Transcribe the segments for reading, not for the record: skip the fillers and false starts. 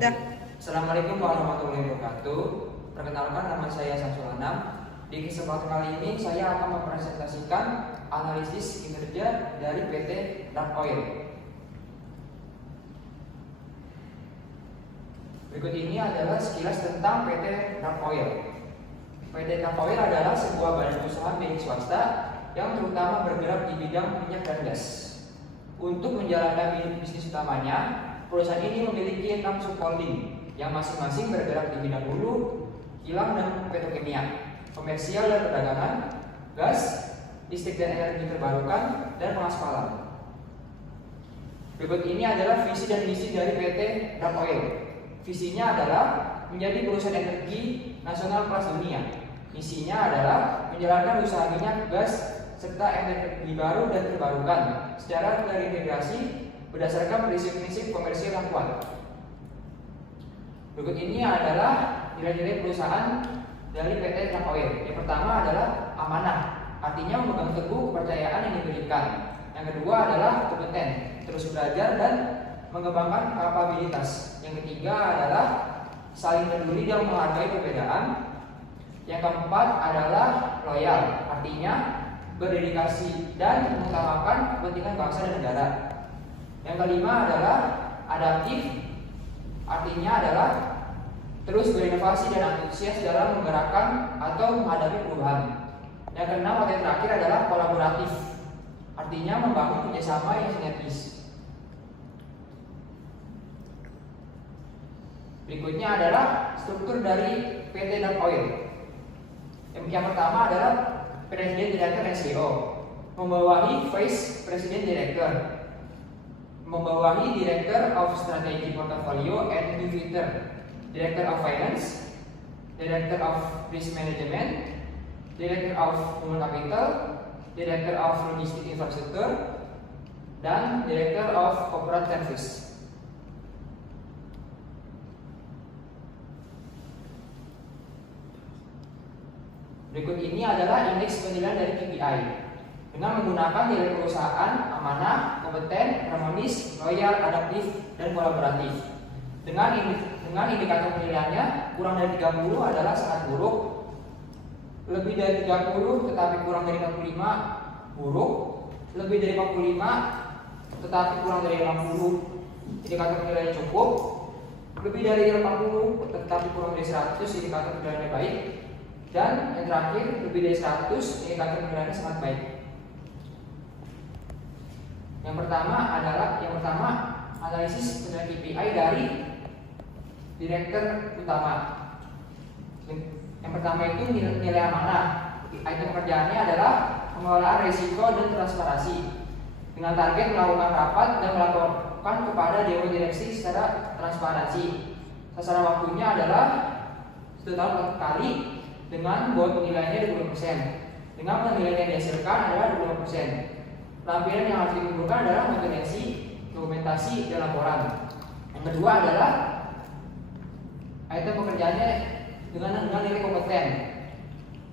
Dah. Assalamualaikum warahmatullahi wabarakatuh. Perkenalkan, nama saya Samsul Anam. Di kesempatan kali ini saya akan mempresentasikan analisis kinerja dari PT DAP Oil. Berikut ini adalah sekilas tentang PT DAP Oil. PT DAP Oil adalah sebuah badan usaha milik swasta yang terutama bergerak di bidang minyak dan gas. Untuk menjalankan bisnis utamanya, perusahaan ini memiliki 6 subholding yang masing-masing bergerak di bidang hulu, kilang dan petrokimia, komersial dan perdagangan, gas, listrik dan energi terbarukan, dan pengaspalan. Berikut ini adalah visi dan misi dari PT DAP Oil. Visinya adalah menjadi perusahaan energi nasional kelas dunia. Misinya adalah menjalankan usaha minyak, gas, serta energi baru dan terbarukan secara terintegrasi berdasarkan prinsip-prinsip komersial yang kuat. Berikut ini adalah nilai-nilai perusahaan dari PT DAP Oil. Yang pertama adalah amanah, artinya memegang teguh kepercayaan yang diberikan. Yang kedua adalah kompeten, terus belajar dan mengembangkan kapabilitas. Yang ketiga adalah saling peduli dan menghargai perbedaan. Yang keempat adalah loyal, artinya berdedikasi dan mengutamakan kepentingan bangsa dan negara. Yang kelima adalah adaptif, artinya adalah terus berinovasi dan antusias dalam menggerakkan atau menghadapi perubahan. Yang keenam atau yang terakhir adalah kolaboratif, artinya membangun kerjasama yang sinergis. Berikutnya adalah struktur dari PT DAP Oil. Yang pertama adalah Presiden Direktur dan CEO, membawahi Vice President Director, membawahi Director of Strategy Portfolio and Distributor, Director of Finance, Director of Risk Management, Director of Human Capital, Director of Logistic Infrastructure, dan Director of Corporate Service. Berikut ini adalah indeks penilaian dari KPI dengan menggunakan nilai perusahaan, amanah, kompeten, harmonis, loyal, adaptif, dan kolaboratif. Dengan indikator penilaiannya kurang dari 30 adalah sangat buruk, lebih dari 30 tetapi kurang dari 45 buruk, lebih dari 45 tetapi kurang dari 50 indikator penilaian cukup, lebih dari 80 tetapi kurang dari 100 indikator penilaiannya baik, dan yang terakhir lebih dari 100 indikator penilaiannya sangat baik. Yang pertama analisis penilaian KPI dari direktur utama. Yang pertama itu nilai amanah. Item pekerjaannya adalah pengelolaan risiko dan transparansi dengan target melakukan rapat dan melaporkan kepada dewan direksi secara transparansi. Sasaran waktunya adalah 1 tahun sekali dengan bobot penilaiannya 20%. Dengan penilaian yang dihasilkan adalah 20%. Lampiran yang harus dikumpulkan adalah metodologi, dokumentasi, dan laporan. Yang kedua adalah item pekerjaannya dengan nilai kompeten,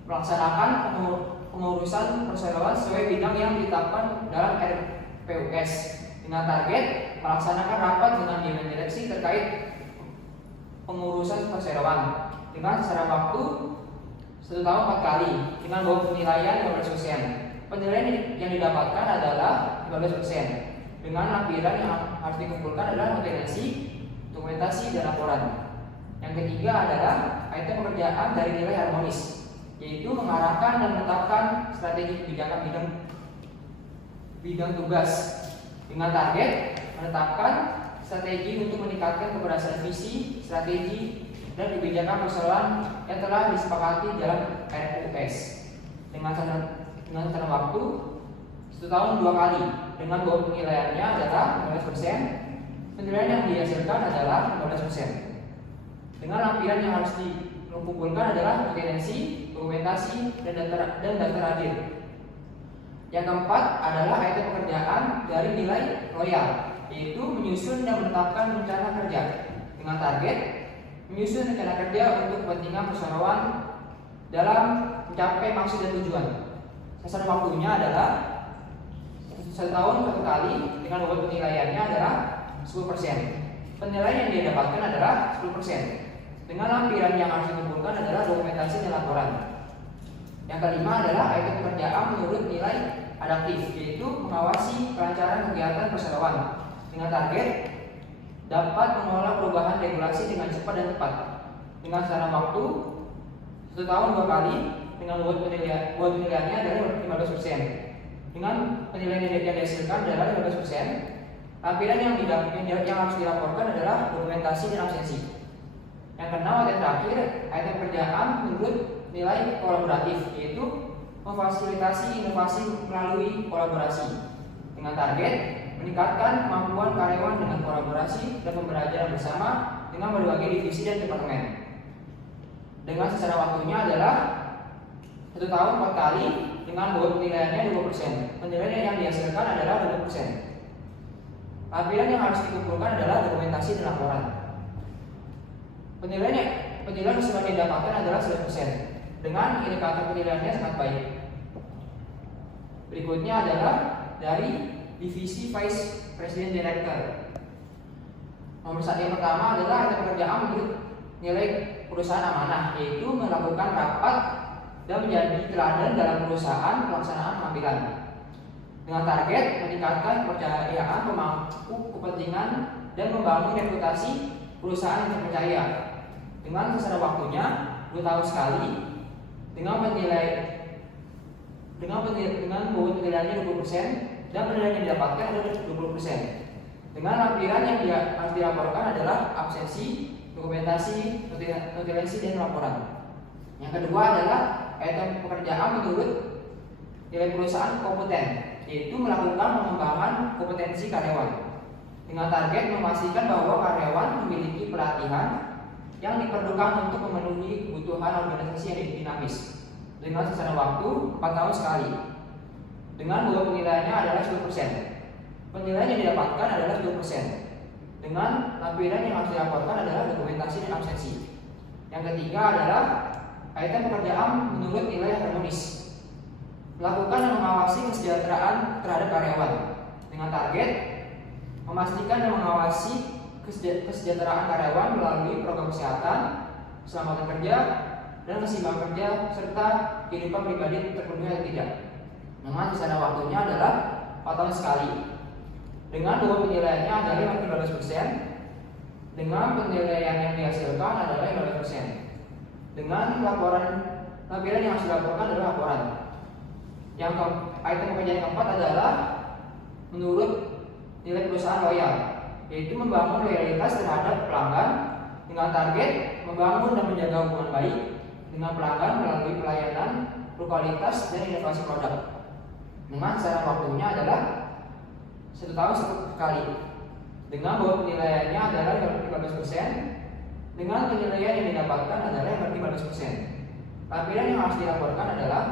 melaksanakan pengurusan perseroan sesuai bidang yang ditetapkan dalam RPUS dengan target melaksanakan rapat dengan dewan direksi terkait pengurusan perseroan dengan sasaran waktu 1 tahun 4 kali dengan bobot penilaian 15%. Penilaian yang didapatkan adalah 15%. Dengan lampiran yang harus dikumpulkan adalah metodologi, dokumentasi, dan laporan. Yang ketiga adalah item pekerjaan dari nilai harmonis, yaitu mengarahkan dan menetapkan strategi kebijakan bidang tugas dengan target menetapkan strategi untuk meningkatkan keberhasilan visi, strategi, dan kebijakan persoalan yang telah disepakati dalam RUS dengan sasaran waktu 1 tahun 2 kali dengan bobot penilaiannya adalah 15%. Penilaian yang dihasilkan adalah 15%. Dengan lampiran yang harus dikumpulkan adalah potensi, dokumentasi, dan daftar hadir. Yang keempat adalah item pekerjaan dari nilai loyal, yaitu menyusun dan menetapkan rencana kerja dengan target menyusun rencana kerja untuk kepentingan perseroan dalam mencapai maksud dan tujuan. Sasaran waktunya adalah 1 tahun 1 kali dengan bobot penilaiannya adalah 10%. penilaian yang dia dapatkan adalah 10%. Dengan lampiran yang harus dikumpulkan adalah dokumentasi dan laporan. Yang kelima adalah item pekerjaan menurut nilai adaptif, yaitu mengawasi kelancaran kegiatan perseroan dengan target dapat mengelola perubahan regulasi dengan cepat dan tepat dengan secara waktu 1 tahun 2 kali dengan penilaiannya adalah 15%. Dengan penilaian yang dihasilkan adalah 15%. Lampiran yang harus dilaporkan adalah dokumentasi dan absensi. Yang keenam dan terakhir, item kerjaan menurut nilai kolaboratif, yaitu memfasilitasi inovasi melalui kolaborasi dengan target meningkatkan kemampuan karyawan dengan kolaborasi dan pembelajaran bersama dengan berbagai divisi dan departemen. Dengan sisa waktunya adalah 1 tahun 4 kali dengan penilaiannya 20%. Penilaian yang dihasilkan adalah 20%. Lampiran yang harus dikumpulkan adalah dokumentasi dan laporan. Penilaian sudah didapatkan adalah 100% dengan indikator penilaiannya sangat baik. Berikutnya adalah dari divisi Vice President Director. Nomor 1 yang pertama adalah ada pekerjaan menurut nilai perusahaan amanah, yaitu melakukan rapat dan menjadi teladan dalam perusahaan pelaksanaan pengambilan dengan target meningkatkan kepercayaan pemangku kepentingan dan membangun reputasi perusahaan yang terpercaya dengan sisa waktunya 2 tahun sekali dengan penilaiannya 20% dan penilaian yang didapatkan adalah 20%. Dengan lampiran yang harus dilaporkan adalah absensi, dokumentasi, notifikasi dan laporan. Yang kedua adalah item pekerjaan menurut nilai perusahaan kompeten, yaitu melakukan pengembangan kompetensi karyawan dengan target memastikan bahwa karyawan memiliki pelatihan yang diperlukan untuk memenuhi kebutuhan organisasi yang dinamis dengan sisa waktu 4 tahun sekali. Dengan penilaiannya adalah 10%. Penilaian yang didapatkan adalah 10%. Dengan lampiran yang harus dilaporkan adalah dokumentasi dan absensi. Yang ketiga adalah item pekerjaan menurut nilai harmonis, melakukan dan mengawasi kesejahteraan terhadap karyawan dengan target memastikan dan mengawasi kesejahteraan karyawan melalui program kesehatan, keselamatan kerja, dan keseimbangan kerja serta kehidupan pribadi terpenuhi atau tidak. Dengan sisa waktunya adalah 4 tahun sekali. Dengan penilaiannya adalah 15%. Dengan penilaian yang dihasilkan adalah 15%. Dengan lampiran yang harus dilaporkan adalah laporan. Yang item pekerjaan keempat adalah menurut nilai perusahaan loyal, yaitu membangun loyalitas terhadap pelanggan dengan target membangun dan menjaga hubungan baik dengan pelanggan melalui pelayanan, berkualitas dan inovasi produk. Dengan sisa waktunya adalah 1 tahun sekali. Dengan penilaiannya adalah 15%. Dengan penilaian yang didapatkan adalah 15%. Lampiran yang harus dilaporkan adalah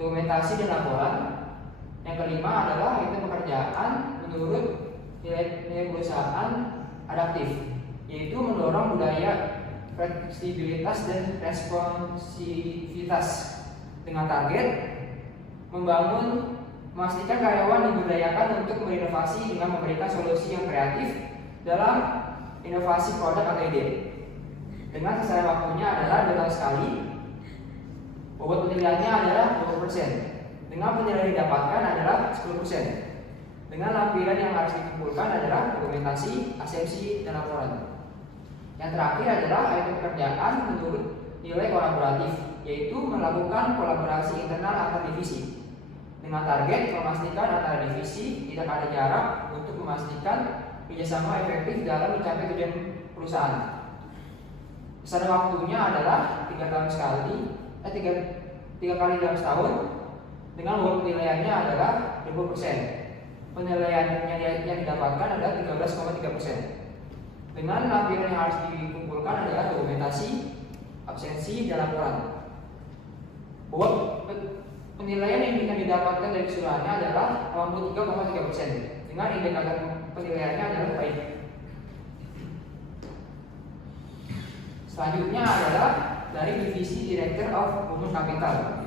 dokumentasi dan laporan. Yang kelima adalah itu pekerjaan menurut nilai perusahaan adaptif, yaitu mendorong budaya fleksibilitas dan responsivitas dengan target memastikan karyawan dibudayakan untuk berinovasi dengan memberikan solusi yang kreatif dalam inovasi produk atau ide. Dengan sisa waktunya adalah 2 tahun sekali. Bobot penilaiannya adalah 20%. Dengan penilaian yang didapatkan adalah 10%. Dengan lampiran yang harus dikumpulkan adalah dokumentasi, absensi, dan laporan. Yang terakhir adalah item pekerjaan menurut nilai kolaboratif, yaitu melakukan kolaborasi internal antar divisi dengan target memastikan antara divisi tidak ada jarak untuk memastikan kerjasama efektif dalam mencapai tujuan perusahaan. Sisa waktunya adalah 3 tahun sekali, 3 kali dalam setahun. Dengan penilaiannya adalah 20%. Penilaian yang didapatkan adalah 13,3%. Dengan lampiran yang harus dikumpulkan adalah dokumentasi, absensi, dan laporan. Bahwa penilaian yang didapatkan dari keseluruhannya adalah 83,3%. Dengan indikator penilaiannya adalah baik. Selanjutnya adalah dari divisi Director of Human Capital.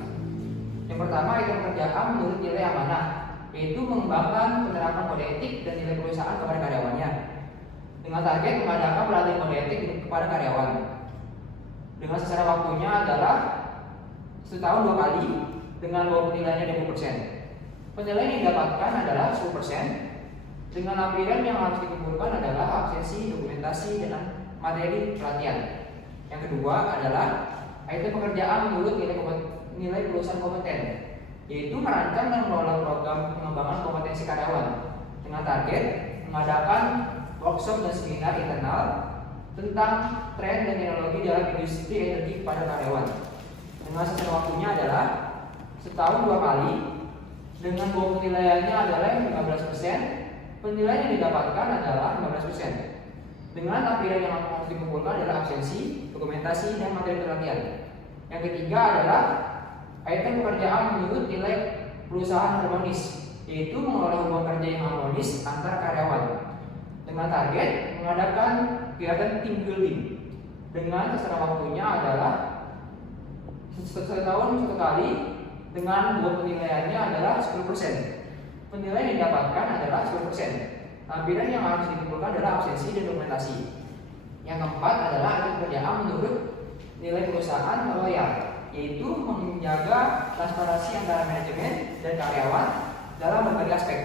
Yang pertama itu pekerjaan menurut nilai amanah, yaitu mengembangkan penerapan kode etik dan nilai perusahaan kepada karyawannya dengan target mengadakan pelatihan kode etik kepada karyawan. Dengan sasaran waktunya adalah setahun 2 kali dengan bahwa penilaiannya 20%. Penilaian yang didapatkan adalah 10%. Dengan lampiran yang harus dikumpulkan adalah absensi, dokumentasi, dan materi pelatihan. Yang kedua adalah item pekerjaan menurut nilai perusahaan kompeten, yaitu merancang dan mengelola program pengembangan kompetensi karyawan dengan target mengadakan workshop dan seminar internal tentang tren dan teknologi dalam industri energi kepada karyawan. Dengan sasaran waktunya adalah setahun 2 kali dengan bahwa penilaiannya adalah 15%. Penilaian yang didapatkan adalah 15%. Dengan lampiran yang harus dikumpulkan adalah absensi, dokumentasi, dan materi pelatihan. Yang ketiga adalah item pekerjaan menurut nilai perusahaan harmonis, yaitu mengelola hubungan kerja yang harmonis antar karyawan dengan target mengadakan kegiatan team building. Dengan sasaran waktunya adalah setahun 1 kali dengan buat penilaiannya adalah 10%. Penilaian yang didapatkan adalah 10%. Lampiran yang harus dikumpulkan adalah absensi dan dokumentasi. Yang keempat adalah item pekerjaan menurut nilai perusahaan loyal, yaitu menjaga transparansi antara manajemen dan karyawan dalam berbagai aspek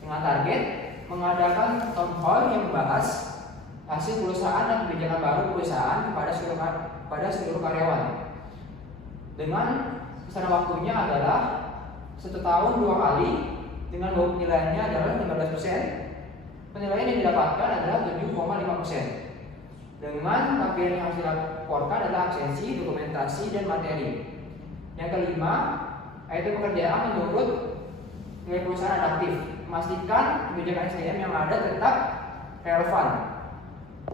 dengan target mengadakan town hall yang membahas hasil perusahaan dan kebijakan baru perusahaan kepada seluruh karyawan. Dengan sasaran waktunya adalah 1 tahun 2 kali dengan bahwa penilaiannya adalah 15%. Penilaian yang didapatkan adalah 7,5%. Dengan lampiran yang harus dilaporkan adalah absensi, dokumentasi, dan materi. Yang kelima, item pekerjaan menurut nilai perusahaan adaptif, memastikan kebijakan SDM yang ada tetap relevan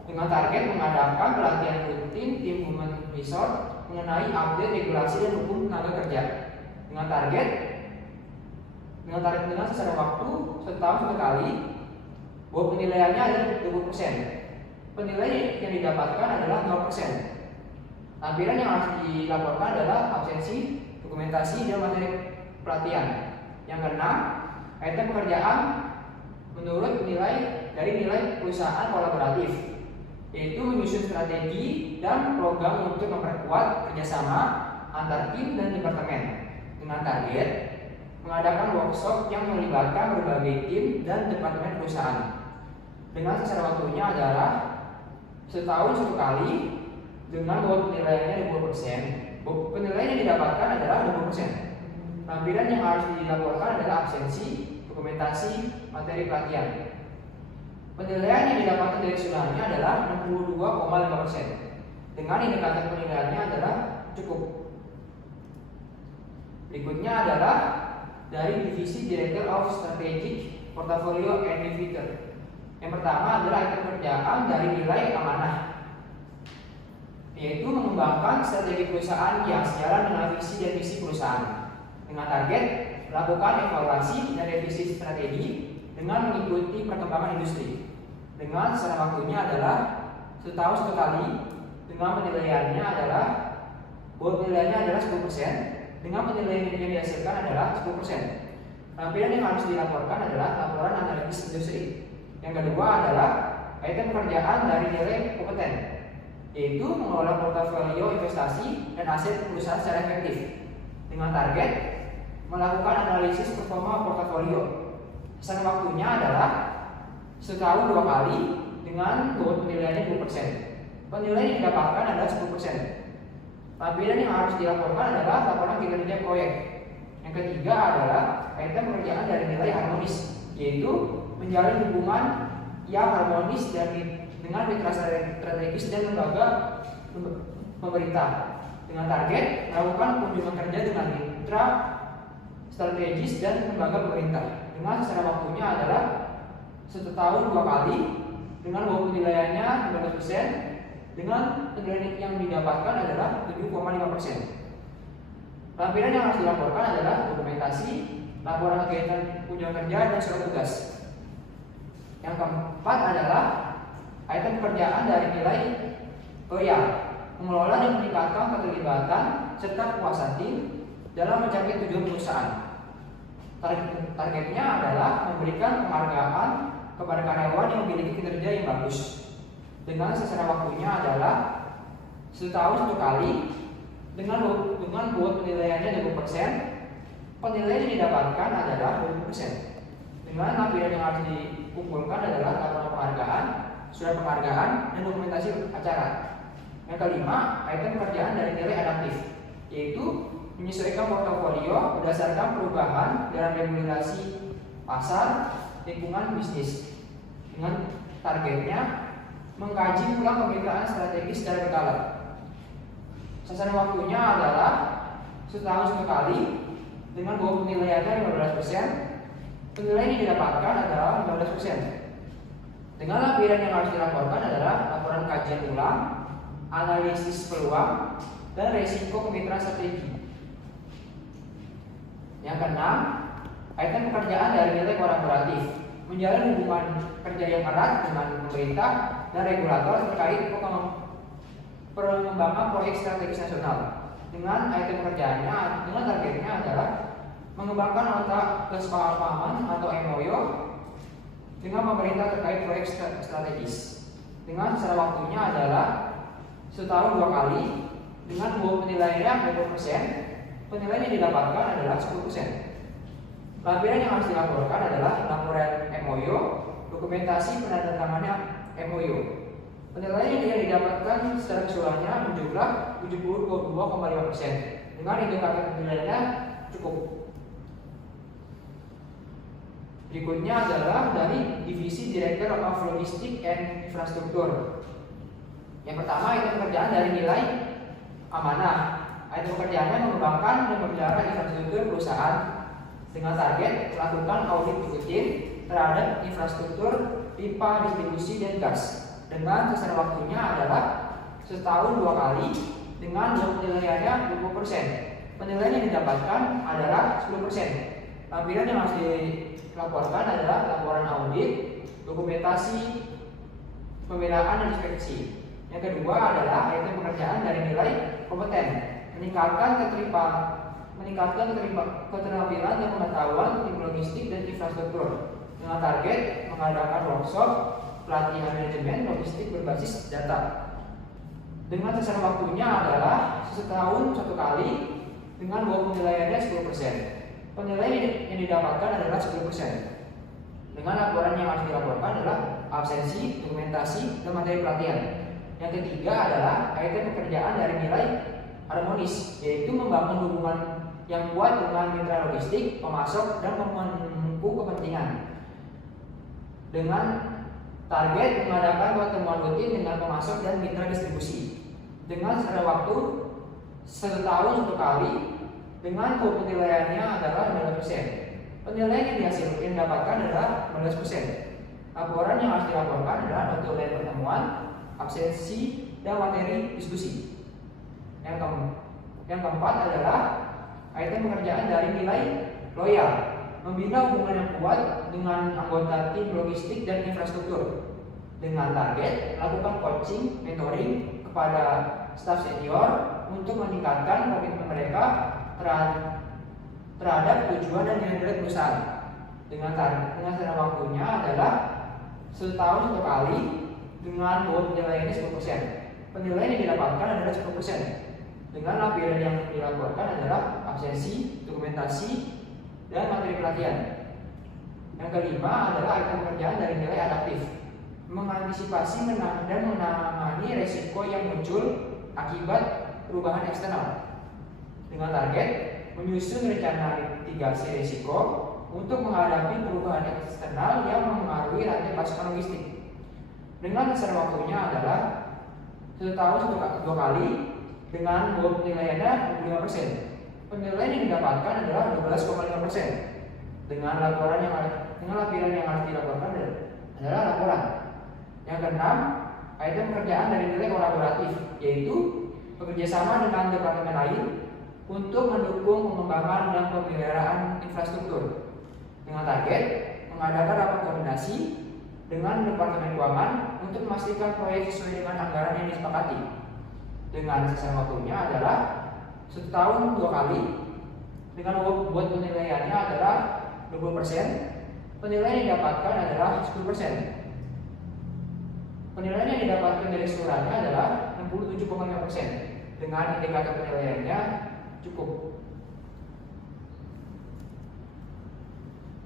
dengan target mengadakan pelatihan rutin tim human resource mengenai update regulasi dan hukum tenaga kerja dengan sasaran waktu setahun 1 kali bahwa penilaiannya adalah 20%. Penilaian yang didapatkan adalah 0%. Lampiran yang harus dilaporkan adalah absensi, dokumentasi, dan materi pelatihan. Yang keenam, item pekerjaan menurut nilai perusahaan kolaboratif, yaitu menyusun strategi dan program untuk memperkuat kerjasama antar tim dan departemen dengan target mengadakan workshop yang melibatkan berbagai tim dan departemen perusahaan. Dengan sasaran waktunya adalah setahun 1 kali dengan bahwa penilaiannya 20%. Penilaian yang didapatkan adalah 20%. Lampiran yang harus dilaporkan adalah absensi, dokumentasi, materi pelatihan. Penilaian yang didapatkan dari Tsunami adalah 62,5%. Dengan indikator penilaiannya adalah cukup. Berikutnya adalah dari Divisi Director of Strategic Portfolio and Indicator. Yang pertama adalah item pekerjaan dari nilai amanah, yaitu mengembangkan strategi perusahaan yang sejalan dengan visi dan misi perusahaan dengan target melakukan evaluasi dan revisi strategi dengan mengikuti perkembangan industri. Dengan sasaran waktunya adalah setahun 1 kali dengan penilaiannya adalah 10%. Dengan penilaian yang dihasilkan adalah 10%. Lampiran yang harus dilaporkan adalah laporan analisis industri. Yang kedua adalah item pekerjaan dari nilai kompeten, yaitu mengelola portofolio investasi dan aset perusahaan secara efektif dengan target melakukan analisis performa portofolio. Sasaran waktunya adalah setahun 2 kali dengan penilaiannya 20%. Penilaian yang didapatkan adalah 10%. Lampiran yang harus dilaporkan adalah laporan kinerja proyek. Yang ketiga adalah item pekerjaan dari nilai harmonis, yaitu menjalin hubungan yang harmonis dengan mitra strategis dan lembaga pemerintah dengan target melakukan kunjungan kerja dengan mitra strategis dan lembaga pemerintah. Dengan sasaran waktunya adalah 1 tahun 2 kali dengan bahwa penilaiannya 15%. Dengan penilaian yang didapatkan adalah 7,5%. Lampiran yang harus dilaporkan adalah dokumentasi, laporan kegiatan kunjungan kerja, dan surat tugas. Yang keempat adalah item pekerjaan dari nilai loyal, mengelola dan meningkatkan keterlibatan serta kepuasan tim dalam mencapai tujuan perusahaan. Targetnya adalah memberikan penghargaan kepada karyawan yang memiliki kinerja yang bagus. Dengan sasaran waktunya adalah setahun 1 kali dengan bobot penilaiannya 20%. Penilaian yang didapatkan adalah 20%. Dengan lampiran yang harus dikumpulkan adalah laporan penghargaan, surat penghargaan, dan dokumentasi acara. Yang kelima, item pekerjaan dari nilai adaptif, yaitu menyesuaikan portofolio berdasarkan perubahan dalam regulasi pasar lingkungan bisnis. Dengan targetnya mengkaji ulang pemeriksaan strategis secara berkala. Sasaran waktunya adalah setahun 1 kali dengan bobot penilaiannya 15%. Penilaian yang didapatkan adalah 15%. Dengan lampiran yang harus dilaporkan adalah laporan kajian ulang, analisis peluang, dan resiko kemitraan strategi. Yang keenam, item pekerjaan dari nilai kolaboratif, menjalin hubungan kerja yang erat dengan pemerintah dan regulator terkait pengembangan proyek strategis nasional. Dengan item pekerjaannya, dengan targetnya adalah mengembangkan nota kesepahaman atau MOU dengan pemerintah terkait proyek strategis. Dengan sasaran waktunya adalah setahun 2 kali dengan bobot penilaiannya 20%. Penilaian yang didapatkan adalah 10%. Lampiran yang harus dilaporkan adalah laporan MOU, dokumentasi penandatangannya MOU. Penilaian yang didapatkan secara keseluruhannya berjumlah 72,5%. Dengan indikator penilaiannya cukup. Berikutnya adalah dari Divisi Director of Logistics and Infrastructure. Yang pertama, itu pekerjaan dari nilai amanah. Itu pekerjaannya mengembangkan dan memelihara infrastruktur perusahaan dengan target melakukan audit rutin terhadap infrastruktur pipa distribusi dan gas. Dengan sasaran waktunya adalah setahun 2 kali dengan penilaiannya 20%. Penilaian yang didapatkan adalah 10%. Lampiran yang harus dilaporkan adalah laporan audit, dokumentasi, pembelaan, dan inspeksi. Yang kedua adalah item pekerjaan dari nilai kompeten, meningkatkan keterampilan dan pengetahuan tim logistik dan infrastruktur dengan target mengadakan workshop pelatihan manajemen logistik berbasis data. Dengan sasaran waktunya adalah setahun 1 kali dengan bobot penilaiannya 10%. Penilaian yang didapatkan adalah 10%. Dengan laporan yang harus dilaporkan adalah absensi, dokumentasi, dan materi pelatihan. Yang ketiga adalah item pekerjaan dari nilai harmonis, yaitu membangun hubungan yang kuat dengan mitra logistik, pemasok, dan pemangku kepentingan. Dengan target mengadakan pertemuan rutin dengan pemasok dan mitra distribusi. Dengan sasaran waktu setahun 1 kali dengan penilaiannya adalah 15%. Penilaian yang didapatkan adalah 15%. Laporan yang harus dilaporkan adalah nilai pertemuan, absensi, dan materi diskusi. Yang keempat adalah item pekerjaan dari nilai loyal, membina hubungan yang kuat dengan anggota tim logistik dan infrastruktur dengan target melakukan coaching, mentoring kepada staf senior untuk meningkatkan komitmen mereka terhadap tujuan dan nilai-nilai perusahaan. Dengan sasaran waktunya adalah setahun 1 kali dengan bobot penilaiannya 10%. Penilaian yang didapatkan adalah 10%. Dengan lampiran yang dilaporkan adalah absensi, dokumentasi, dan materi pelatihan. Yang kelima adalah item pekerjaan dari nilai adaptif, mengantisipasi dan menangani resiko yang muncul akibat perubahan eksternal. Dengan target menyusun rencana mitigasi risiko untuk menghadapi perubahan eksternal yang mempengaruhi rantai pasokan logistik. Dengan sasaran waktunya adalah setahun 2 kali dengan bobot penilaiannya 25%. Penilaian yang didapatkan adalah 12,5%. Dengan lampiran yang harus dilaporkan adalah laporan. Yang keenam, item pekerjaan dari nilai kolaboratif, yaitu bekerjasama dengan departemen lain untuk mendukung pengembangan dan pemeliharaan infrastruktur dengan target mengadakan rapat koordinasi dengan departemen keuangan untuk memastikan proyek sesuai dengan anggaran yang disepakati. Dengan sasaran waktunya adalah setahun 2 kali dengan bobot penilaiannya adalah 20%. penilaian yang didapatkan adalah 10%. Penilaian yang didapatkan dari seluruhnya adalah 67,5% dengan indikator penilaiannya cukup.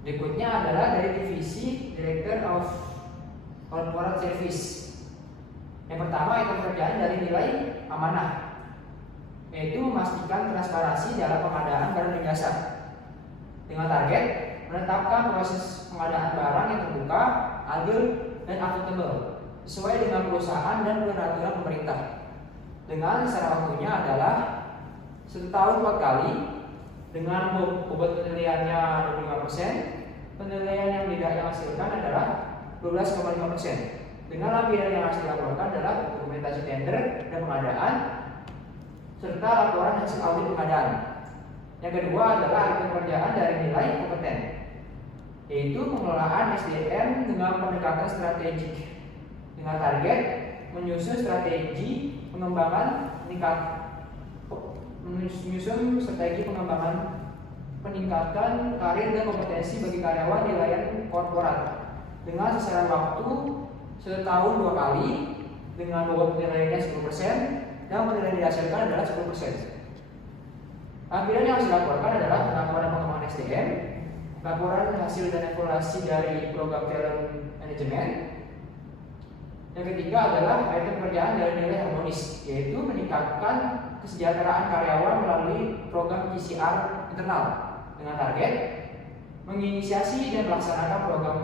Berikutnya adalah dari divisi Director of Corporate Service. Yang pertama itu pekerjaan dari nilai amanah, yaitu memastikan transparansi dalam pengadaan barang dan jasa dengan target menetapkan proses pengadaan barang yang terbuka, adil, dan akuntabel sesuai dengan perusahaan dan peraturan pemerintah. Dengan syarat waktunya adalah 1 tahun 4 kali dengan bobot penilaiannya 25%. Penilaian yang tidak dihasilkan adalah 12,5%. Dengan lampiran yang harus dilaporkan adalah dokumentasi tender dan pengadaan serta laporan hasil audit pengadaan. Yang kedua adalah pekerjaan dari nilai kompeten, yaitu pengelolaan SDM dengan pendekatan strategik dengan target menyusun strategi pengembangan peningkatan karir dan kompetensi bagi karyawan di layanan korporat dengan sasaran waktu 1 tahun 2 kali dengan bobot penilaiannya 10% dan penilaian dihasilkan adalah 10%. Lampiran yang harus dilaporkan adalah laporan pengembangan SDM, laporan hasil dan evaluasi dari program talent management. Yang ketiga adalah item pekerjaan dari nilai harmonis, yaitu meningkatkan kesejahteraan karyawan melalui program PCR internal dengan target menginisiasi dan melaksanakan program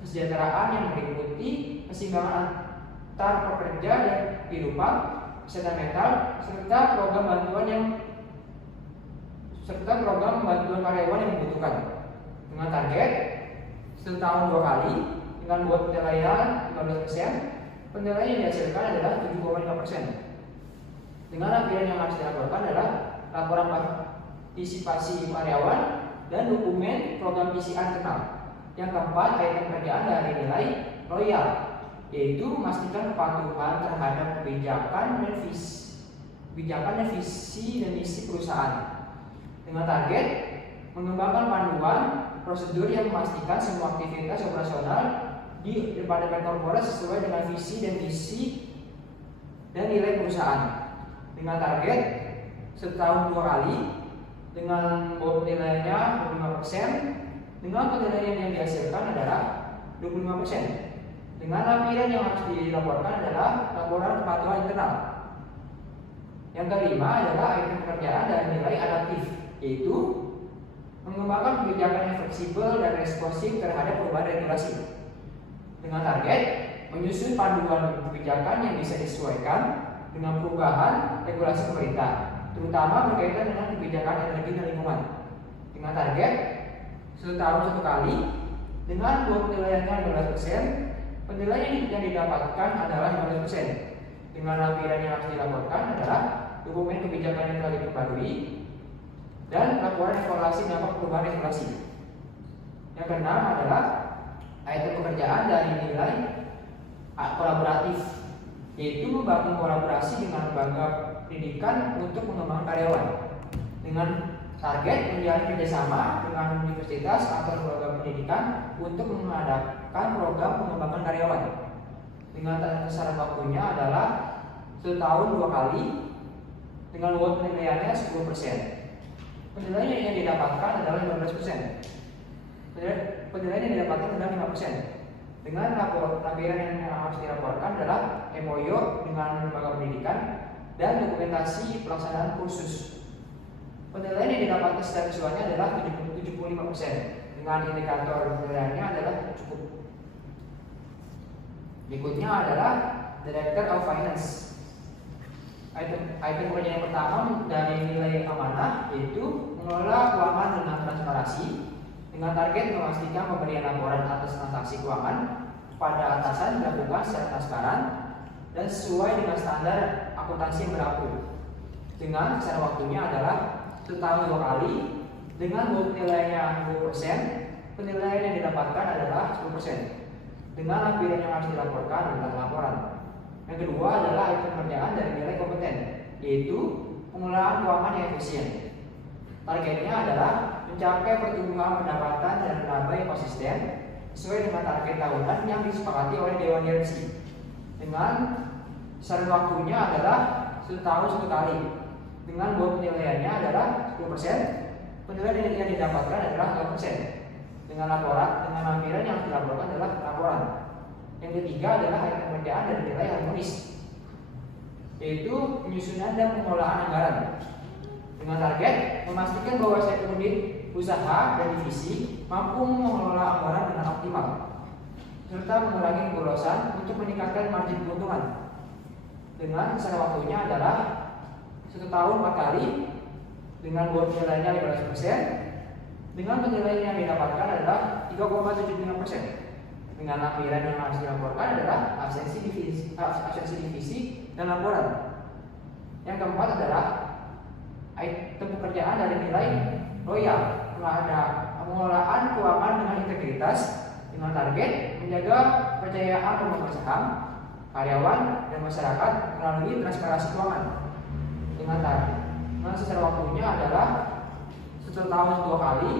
kesejahteraan yang meliputi keseimbangan antar pekerja dan kehidupan, kesehatan mental, serta program bantuan karyawan yang membutuhkan dengan target 1 tahun 2 kali dengan bobot penilaian 15%. Penilaian yang dihasilkan adalah 7,5%. Dengan lampiran yang harus dilaporkan adalah laporan partisipasi karyawan dan dokumen program PCR internal. Yang keempat, item pekerjaan dari nilai loyal, yaitu memastikan kepatuhan terhadap kebijakan dan visi dan misi perusahaan dengan target mengembangkan panduan prosedur yang memastikan semua aktivitas operasional di departemen korporat sesuai dengan visi dan misi dan nilai perusahaan dengan target 1 tahun 2 kali dengan bobot penilaiannya 25%. Dengan penilaian yang dihasilkan adalah 25%. Dengan lampiran yang harus dilaporkan adalah laporan kepatuhan internal. Yang kelima adalah item pekerjaan dan nilai adaptif, yaitu mengembangkan kebijakan yang fleksibel dan responsif terhadap perubahan regulasi dengan target menyusun panduan kebijakan yang bisa disesuaikan dengan perubahan regulasi pemerintah, terutama berkaitan dengan kebijakan energi dan lingkungan dengan target 1 tahun 1 kali dengan bobot penilaiannya 15%. Penilaian yang didapatkan adalah 15%. Dengan lampiran yang harus dilaporkan adalah dokumen kebijakan yang telah diperbarui dan laporan evaluasi dampak perubahan regulasi. Yang keenam adalah item pekerjaan dari nilai kolaboratif, yaitu membangun kolaborasi dengan lembaga pendidikan untuk mengembangkan karyawan dengan target menjalin kerjasama dengan universitas atau lembaga pendidikan untuk mengadakan program pengembangan karyawan dengan sasaran waktunya adalah 1 tahun 2 kali dengan bobot penilaiannya 10%. Penilaian yang didapatkan adalah 15%. Penilaian yang didapatkan adalah 5%. Dengan lampiran yang harus dilaporkan adalah MOU dengan lembaga pendidikan dan dokumentasi pelaksanaan kursus. Penilaian yang didapatkan secara visualnya adalah 75%. Dengan indikator penilaiannya adalah cukup. Berikutnya adalah Director of Finance. Item pekerjaan yang pertama dari nilai amanah yaitu mengelola keuangan dengan transparansi dengan target memastikan pemberian laporan atas transaksi keuangan kepada atasan dilakukan secara transparan dan sesuai dengan standar akuntansi yang berlaku. Dengan secara waktunya adalah 1 tahun 2 kali dengan bobot penilaiannya 20%. Penilaian yang didapatkan adalah 10%. Dengan lampiran yang harus dilaporkan adalah laporan. Yang kedua adalah item pekerjaan dari nilai kompeten, yaitu pengelolaan keuangan yang efisien. Targetnya adalah mencapai pertumbuhan pendapatan dan laba yang konsisten sesuai dengan target tahunan yang disepakati oleh Dewan Direksi. Dengan sasaran waktunya adalah 1 tahun 1 kali. Dengan bahwa penilaiannya adalah 10%, penilaian yang didapatkan adalah 0%. Dengan lampiran yang dilaporkan adalah laporan. Yang ketiga adalah item pekerjaan dan nilai harmonis, yaitu penyusunan dan pengelolaan anggaran. Dengan target memastikan bahwa setiap unit usaha dan divisi mampu mengelola anggaran dengan optimal, serta mengurangi keborosan untuk meningkatkan margin keuntungan. Dengan sasaran waktunya adalah 1 tahun 4 kali. Dengan bahwa penilaiannya 15%. Dengan penilaian yang didapatkan adalah 3,75%. Dengan lampiran yang harus dilaporkan adalah absensi divisi dan laporan. Yang keempat adalah item pekerjaan dari nilai loyal, pengelolaan keuangan dengan integritas, dengan target menjaga kepercayaan pemegang saham, karyawan, dan masyarakat melalui transparansi keuangan. Dengan sasaran waktunya adalah 1 tahun 2 kali.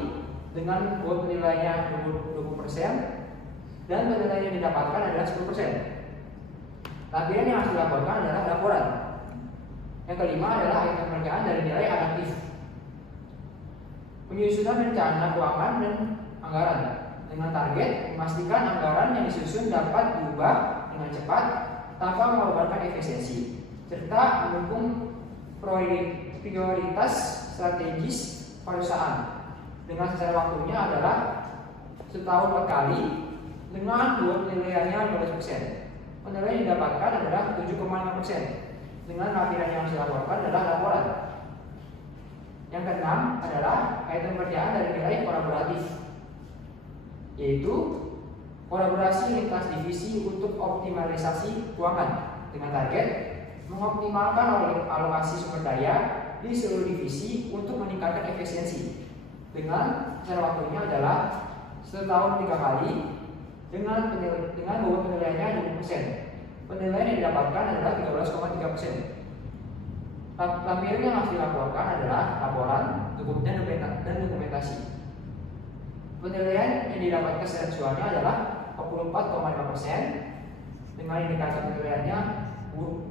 Dengan penilaiannya 20% dan penilaian yang didapatkan adalah 10%. Lampiran yang harus dilaporkan adalah laporan. Yang kelima adalah item pekerjaan dari nilai adaptif, penyusunan rencana keuangan dan anggaran, dengan target memastikan anggaran yang disusun dapat diubah dengan cepat tanpa mengorbankan efisiensi, serta mendukung prioritas strategis perusahaan. Dengan sasaran waktunya adalah 1 tahun 4 kali. Dengan dua penilaiannya 15%. Penilaian yang didapatkan adalah 7,5%. Dengan lampiran yang harus dilaporkan adalah laporan. Yang keenam adalah item pekerjaan dari nilai kolaboratif, yaitu kolaborasi lintas divisi untuk optimalisasi keuangan, dengan target mengoptimalkan alokasi sumber daya di seluruh divisi untuk meningkatkan efisiensi. Dengan sasaran waktunya adalah 1 tahun 3 kali. Dengan bahwa penilaiannya 20%. Penilaian yang didapatkan adalah 13,3%. Lampiran yang harus dilaporkan adalah laporan dan dokumentasi. Penilaian yang didapatkan secara visualnya adalah 44,5%. Dengan indikator penilaiannya buruk.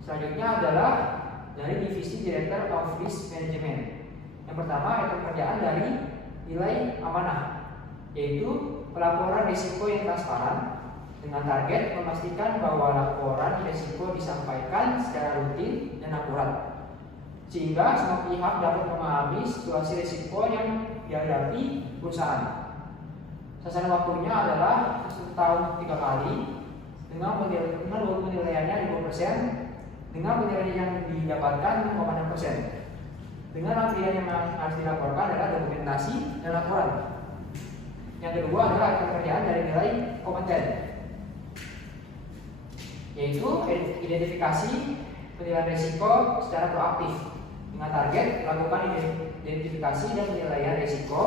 Selanjutnya adalah dari divisi Director of Risk Management. Yang pertama, item pekerjaan dari nilai amanah, yaitu pelaporan risiko yang transparan, dengan target memastikan bahwa laporan risiko disampaikan secara rutin dan akurat, sehingga semua pihak dapat memahami situasi risiko yang dihadapi perusahaan. Sasaran waktunya adalah 1 tahun 3 kali. Dengan penilaiannya 20%. Dengan penilaian yang didapatkan 5,6%. Dengan lampiran yang harus dilaporkan adalah dokumentasi dan laporan. Yang kedua adalah item pekerjaan dari nilai kompeten, yaitu identifikasi penilaian risiko secara proaktif, dengan target melakukan identifikasi dan penilaian risiko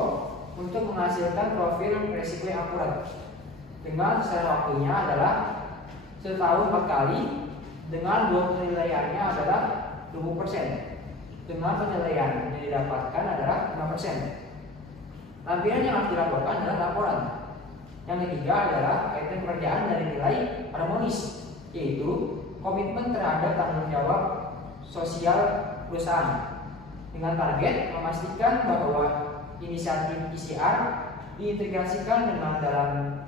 untuk menghasilkan profil risiko yang akurat. Dengan sasaran waktunya adalah 1 tahun 4 kali. Dengan dua penilaiannya adalah 20%. Dengan penilaian yang didapatkan adalah 5%. Lampiran yang harus dilaporkan adalah laporan. Yang ketiga adalah item pekerjaan dari nilai harmonis, yaitu komitmen terhadap tanggung jawab sosial perusahaan, dengan target memastikan bahwa inisiatif PCR diintegrasikan dalam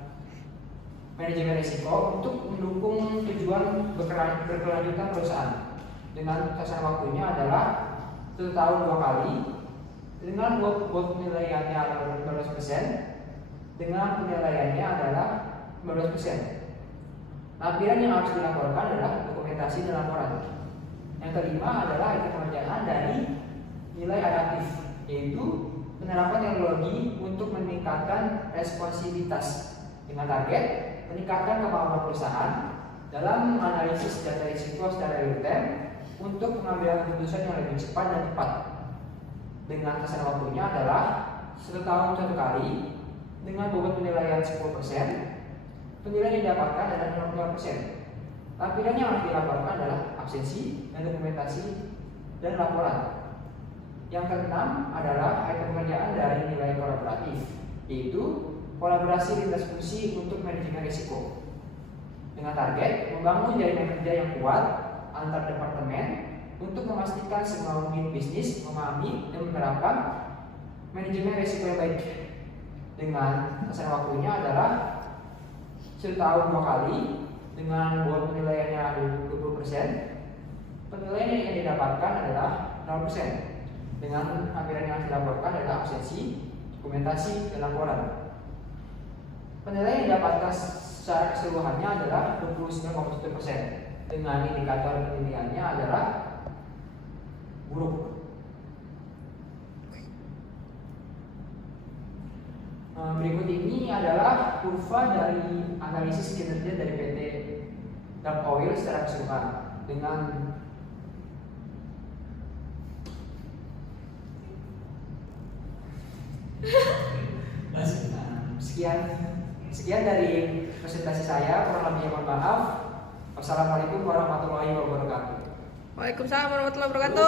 manajemen risiko untuk mendukung tujuan berkelanjutan perusahaan. Dengan sasaran waktunya adalah 1 tahun 2 kali. Dengan penilaiannya adalah 15%. Dengan penilaiannya adalah 15%. Lampiran yang harus dilaporkan adalah dokumentasi dan laporan. Yang kelima adalah item pekerjaan dari nilai adaptif, yaitu penerapan teknologi untuk meningkatkan responsivitas, dengan target meningkatkan kemampuan perusahaan dalam menganalisis data risiko secara real time untuk mengambil keputusan yang lebih cepat dan tepat. Dengan sasaran waktunya adalah 1 tahun 1 kali. Dengan bobot penilaian 10%. Penilaian yang didapatkan adalah 0,0%. Lampiran yang harus dilaporkan adalah absensi dan dokumentasi dan laporan. Yang keenam adalah item pekerjaan dari nilai kolaboratif, yaitu kolaborasi lintas fungsi untuk manajemen risiko. Dengan target membangun jaringan kerja yang kuat antar departemen untuk memastikan semua unit bisnis memahami dan menerapkan manajemen risiko yang baik. Dengan sasaran waktunya adalah 1 tahun 2 kali dengan bobot penilaiannya 20%. Penilaian yang didapatkan adalah 0%. Dengan lampiran yang dilaporkan adalah absensi, dokumentasi, dan laporan. Penilaian yang didapatkan secara keseluruhannya adalah 29,1%. Dengan indikator penilaiannya adalah buruk. Berikut ini adalah kurva dari analisis kinerja dari PT Dark Oil secara keseluruhan dengan sekian dari presentasi saya. Kurang lebihnya mohon maaf. Wassalamualaikum warahmatullahi wabarakatuh. Waalaikumsalam warahmatullahi wabarakatuh.